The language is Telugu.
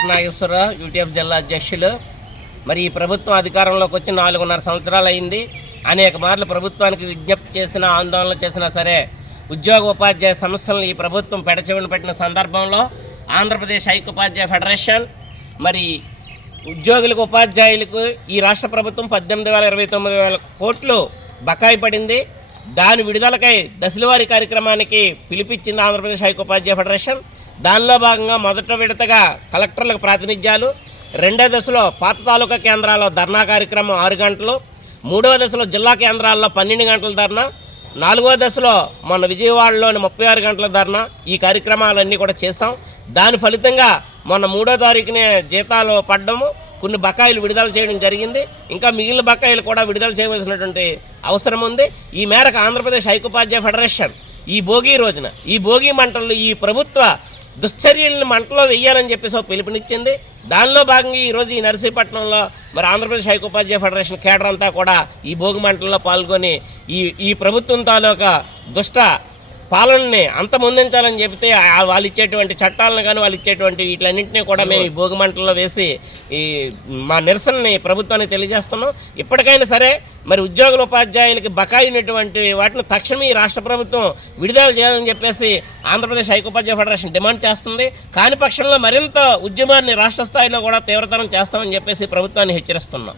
డాక్టర్ నాగేశ్వరరావు యూటీఎఫ్ జిల్లా అధ్యక్షులు. మరి ఈ ప్రభుత్వం అధికారంలోకి వచ్చి నాలుగున్నర సంవత్సరాలు అయింది. అనేక మార్లు ప్రభుత్వానికి విజ్ఞప్తి చేసిన ఆందోళన చేసినా సరే ఉద్యోగ ఉపాధ్యాయ సమస్యలను ఈ ప్రభుత్వం పెడచెవిన పెట్టిన సందర్భంలో ఆంధ్రప్రదేశ్ ఐక్యోపాధ్యాయ ఫెడరేషన్ మరి ఉద్యోగులకు ఉపాధ్యాయులకు ఈ రాష్ట్ర ప్రభుత్వం పద్దెనిమిది వేల ఇరవై తొమ్మిది వేల కోట్లు బకాయి పడింది. దాని విడుదలకై దశలవారీ కార్యక్రమానికి పిలిపించింది ఆంధ్రప్రదేశ్ హైకోపాధ్యాయ ఫెడరేషన్. దానిలో భాగంగా మొదట విడతగా కలెక్టర్లకు ప్రాతినిధ్యాలు రెండో దశలో పాత తాలూకా కేంద్రాల్లో ధర్నా కార్యక్రమం ఆరు గంటలు మూడవ దశలో జిల్లా కేంద్రాల్లో పన్నెండు గంటల ధర్నా నాలుగో దశలో మొన్న విజయవాడలోని ముప్పై ఆరు గంటల ధర్నా ఈ కార్యక్రమాలన్నీ కూడా చేశాం. దాని ఫలితంగా మొన్న మూడో తారీఖునే జీతాలు పడ్డము కొన్ని బకాయిలు విడుదల చేయడం జరిగింది. ఇంకా మిగిలిన బకాయిలు కూడా విడుదల చేయవలసినటువంటి అవసరం ఉంది. ఈ మేరకు ఆంధ్రప్రదేశ్ ఐకోపాధ్యాయ ఫెడరేషన్ ఈ భోగి రోజున ఈ భోగి మంటల్లో ఈ ప్రభుత్వ దుశ్చర్యల్ని మంటలో వెయ్యాలని చెప్పేసి ఒక పిలుపునిచ్చింది. దానిలో భాగంగా ఈరోజు ఈ నర్సీపట్నంలో మరి ఆంధ్రప్రదేశ్ హైకోపాధ్యాయ ఫెడరేషన్ కేడర్ అంతా కూడా ఈ భోగి మంటల్లో పాల్గొని ఈ ఈ ప్రభుత్వం తాలూకా దుష్ట పాలనని అంతమొందించాలని చెబితే వాళ్ళు ఇచ్చేటువంటి చట్టాలను కానీ వాళ్ళు ఇచ్చేటువంటి వీటిలన్నింటినీ కూడా మేము ఈ భోగిమంటల్లో వేసి ఈ మా నిరసనని ప్రభుత్వానికి తెలియజేస్తున్నాం. ఇప్పటికైనా సరే మరి ఉద్యోగుల ఉపాధ్యాయులకి బకాయినటువంటి వాటిని తక్షణమే ఈ రాష్ట్ర ప్రభుత్వం విడుదల చేయాలని చెప్పేసి ఆంధ్రప్రదేశ్ ఐకోపాధ్యాయ ఫెడరేషన్ డిమాండ్ చేస్తుంది. కాని పక్షంలో మరింత ఉద్యమాన్ని రాష్ట్ర స్థాయిలో కూడా తీవ్రతరం చేస్తామని చెప్పేసి ప్రభుత్వాన్ని హెచ్చరిస్తున్నాం.